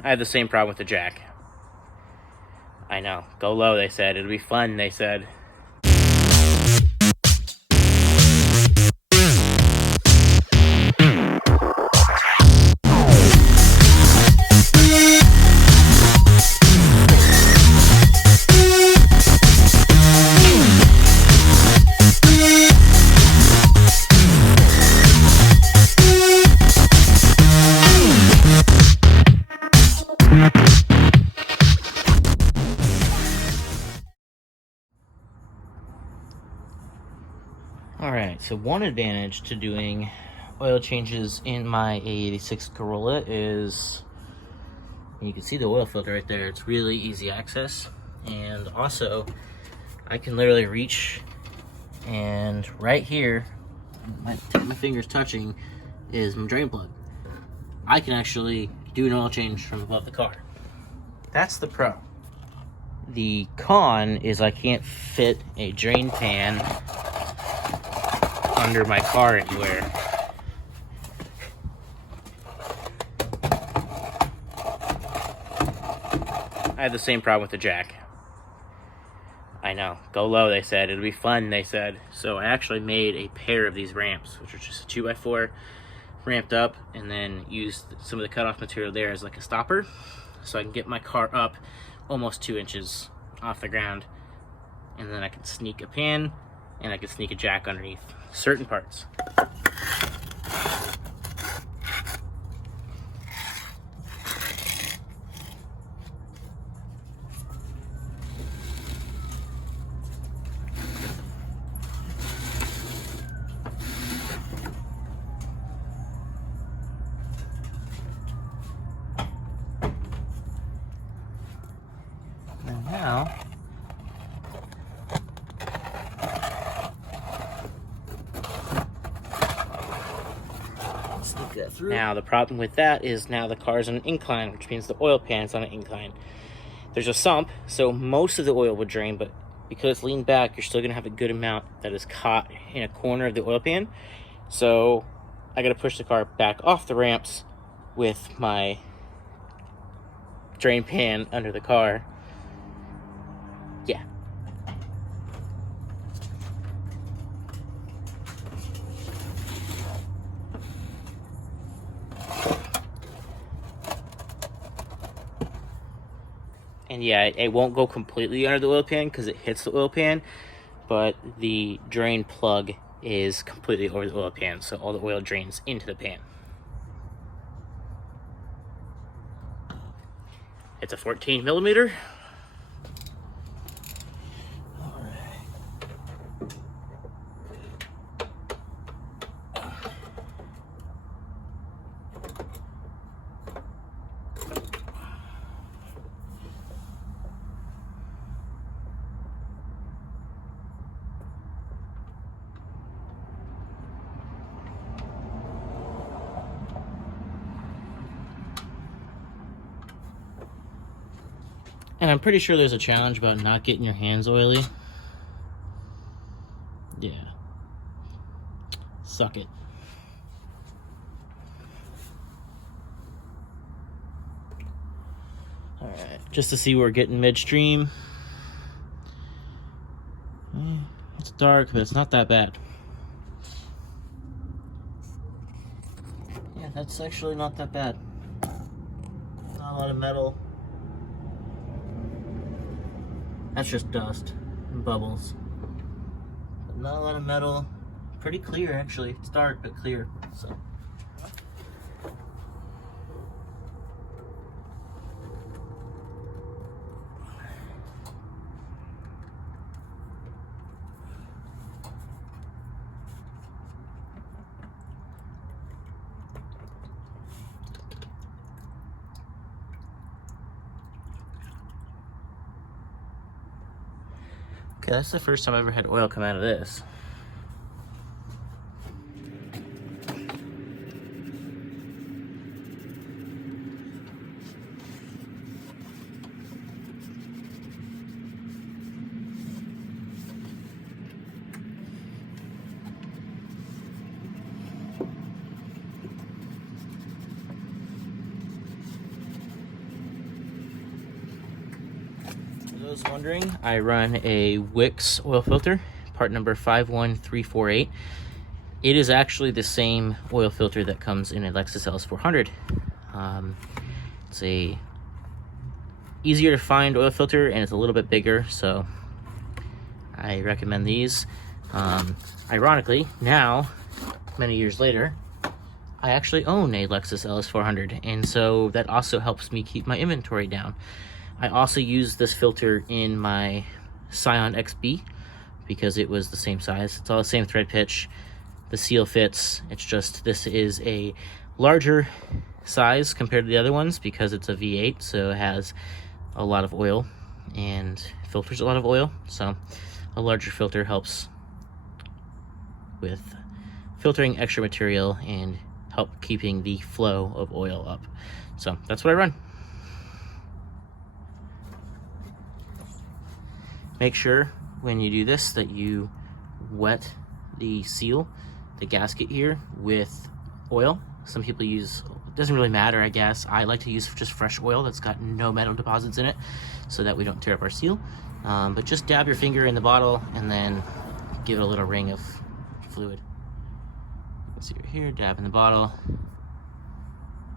I had the same problem with the jack. I know. Go low, they said. It'll be fun, they said. Alright, so one advantage to doing oil changes in my A86 Corolla is, you can see the oil filter right there, it's really easy access. And also, I can literally reach, and right here, my finger's touching, is my drain plug. I can actually do an oil change from above the car. That's the pro. The con is I can't fit a drain pan under my car anywhere. I had the same problem with the jack. I know. Go low, they said. It'll be fun, they said. So I actually made a pair of these ramps, which are just a 2x4 ramped up, and then used some of the cutoff material there as like a stopper, so I can get my car up almost 2 inches off the ground, and then I can sneak a pan and I can sneak a jack underneath certain parts. And now, sneak that through. Now the problem with that is now the car's on an incline, which means the oil pan's on an incline. There's a sump, so most of the oil would drain, but because it's leaned back, you're still gonna have a good amount that is caught in a corner of the oil pan. So I gotta push the car back off the ramps with my drain pan under the car. Yeah. And yeah, it won't go completely under the oil pan because it hits the oil pan, but the drain plug is completely over the oil pan, so all the oil drains into the pan. It's a 14 millimeter. And I'm pretty sure there's a challenge about not getting your hands oily. Yeah. Suck it. Alright, just to see where we're getting midstream. It's dark, but it's not that bad. Yeah, that's actually not that bad. Not a lot of metal. That's just dust and bubbles. But not a lot of metal. Pretty clear, actually. It's dark, but clear. So. Okay, that's the first time I've ever had oil come out of this. those wondering, I run a Wix oil filter, part number 51348. It is actually the same oil filter that comes in a Lexus LS400. It's a easier to find oil filter, and it's a little bit bigger, so I recommend these. Ironically, now, many years later, I actually own a Lexus LS400, and so that also helps me keep my inventory down. I also use this filter in my Scion XB because it was the same size. It's all the same thread pitch. The seal fits. It's just this is a larger size compared to the other ones because it's a V8, so it has a lot of oil and filters a lot of oil. So a larger filter helps with filtering extra material and help keeping the flow of oil up. So that's what I run. Make sure when you do this that you wet the seal, the gasket here, with oil. Some people use, it doesn't really matter, I guess. I like to use just fresh oil that's got no metal deposits in it so that we don't tear up our seal. But just dab your finger in the bottle and then give it a little ring of fluid. You can see right here, dab in the bottle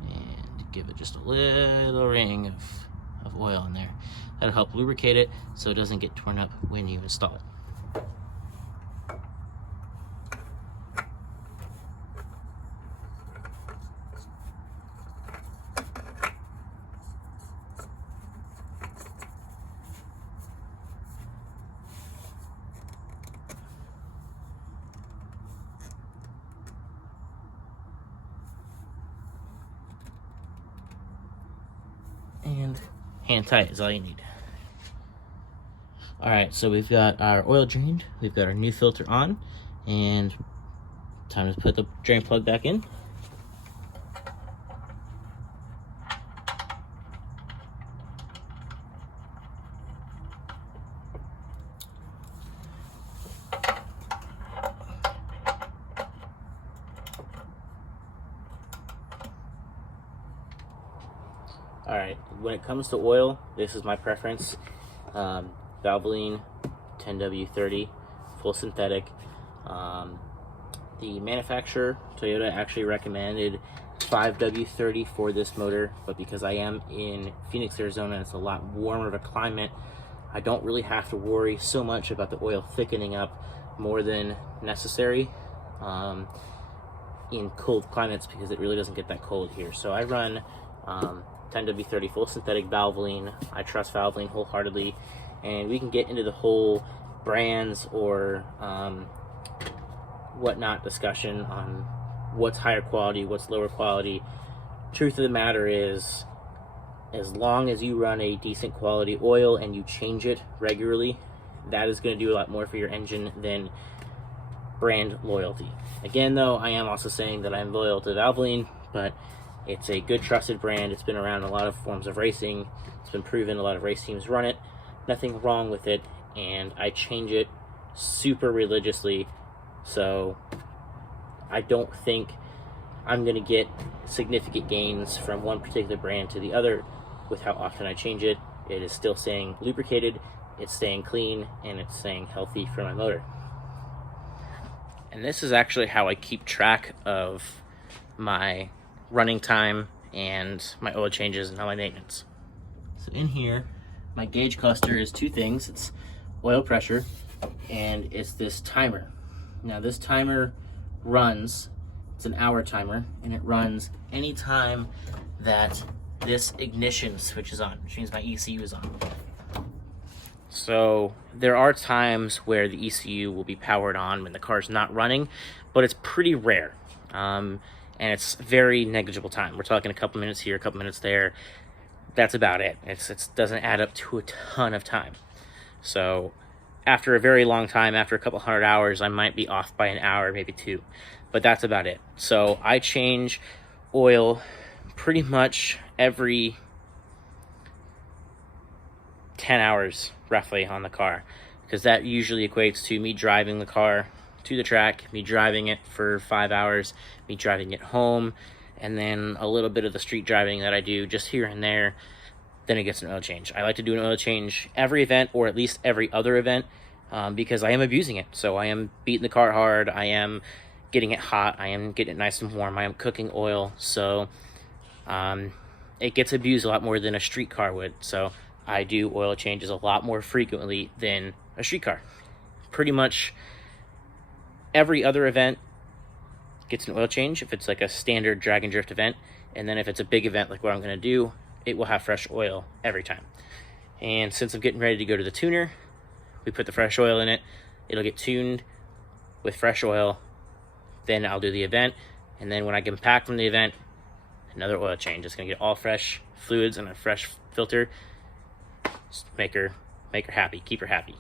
and give it just a little ring of oil in there. That'll help lubricate it so it doesn't get torn up when you install it. And hand tight is all you need. All right, so we've got our oil drained, we've got our new filter on, and time to put the drain plug back in. All right, when it comes to oil, this is my preference. Valvoline 10W30, full synthetic. The manufacturer, Toyota, actually recommended 5W30 for this motor, but because I am in Phoenix, Arizona, it's a lot warmer of a climate, I don't really have to worry so much about the oil thickening up more than necessary in cold climates, because it really doesn't get that cold here. So I run 10W30 full synthetic Valvoline. I trust Valvoline wholeheartedly, and we can get into the whole brands or whatnot discussion on what's higher quality, what's lower quality. Truth of the matter is, as long as you run a decent quality oil and you change it regularly, that is going to do a lot more for your engine than brand loyalty. Again, though, I am also saying that I'm loyal to Valvoline, but it's a good, trusted brand. It's been around in a lot of forms of racing. It's been proven. A lot of race teams run it. Nothing wrong with it, and I change it super religiously, so I don't think I'm going to get significant gains from one particular brand to the other with how often I change it. It is still staying lubricated, it's staying clean, and it's staying healthy for my motor. And this is actually how I keep track of my running time and my oil changes and all my maintenance. So in here, my gauge cluster is two things. It's oil pressure and it's this timer. Now this timer runs, it's an hour timer, and it runs anytime that this ignition switch is on, which means my ECU is on. So there are times where the ECU will be powered on when the car's not running, but it's pretty rare. And it's very negligible time. We're talking a couple minutes here, a couple minutes there. That's about it. It doesn't add up to a ton of time. So after a very long time, after a couple 100 hours, I might be off by an hour, maybe two, but that's about it. So I change oil pretty much every 10 hours roughly on the car, because that usually equates to me driving the car to the track, me driving it for 5 hours, me driving it home, and then a little bit of the street driving that I do just here and there. then it gets an oil change. I like to do an oil change every event, or at least every other event, because I am abusing it. So I am beating the car hard, I am getting it hot, I am getting it nice and warm, I am cooking oil, so it gets abused a lot more than a street car would. So I do oil changes a lot more frequently than a street car. Pretty much every other event gets an oil change if it's like a standard drag and drift event, and then if it's a big event like what I'm going to do, it will have fresh oil every time. And since I'm getting ready to go to the tuner, we put the fresh oil in it, it'll get tuned with fresh oil, then I'll do the event, and then when I get back from the event, another oil change. It's going to get all fresh fluids and a fresh filter. Just make her happy, keep her happy.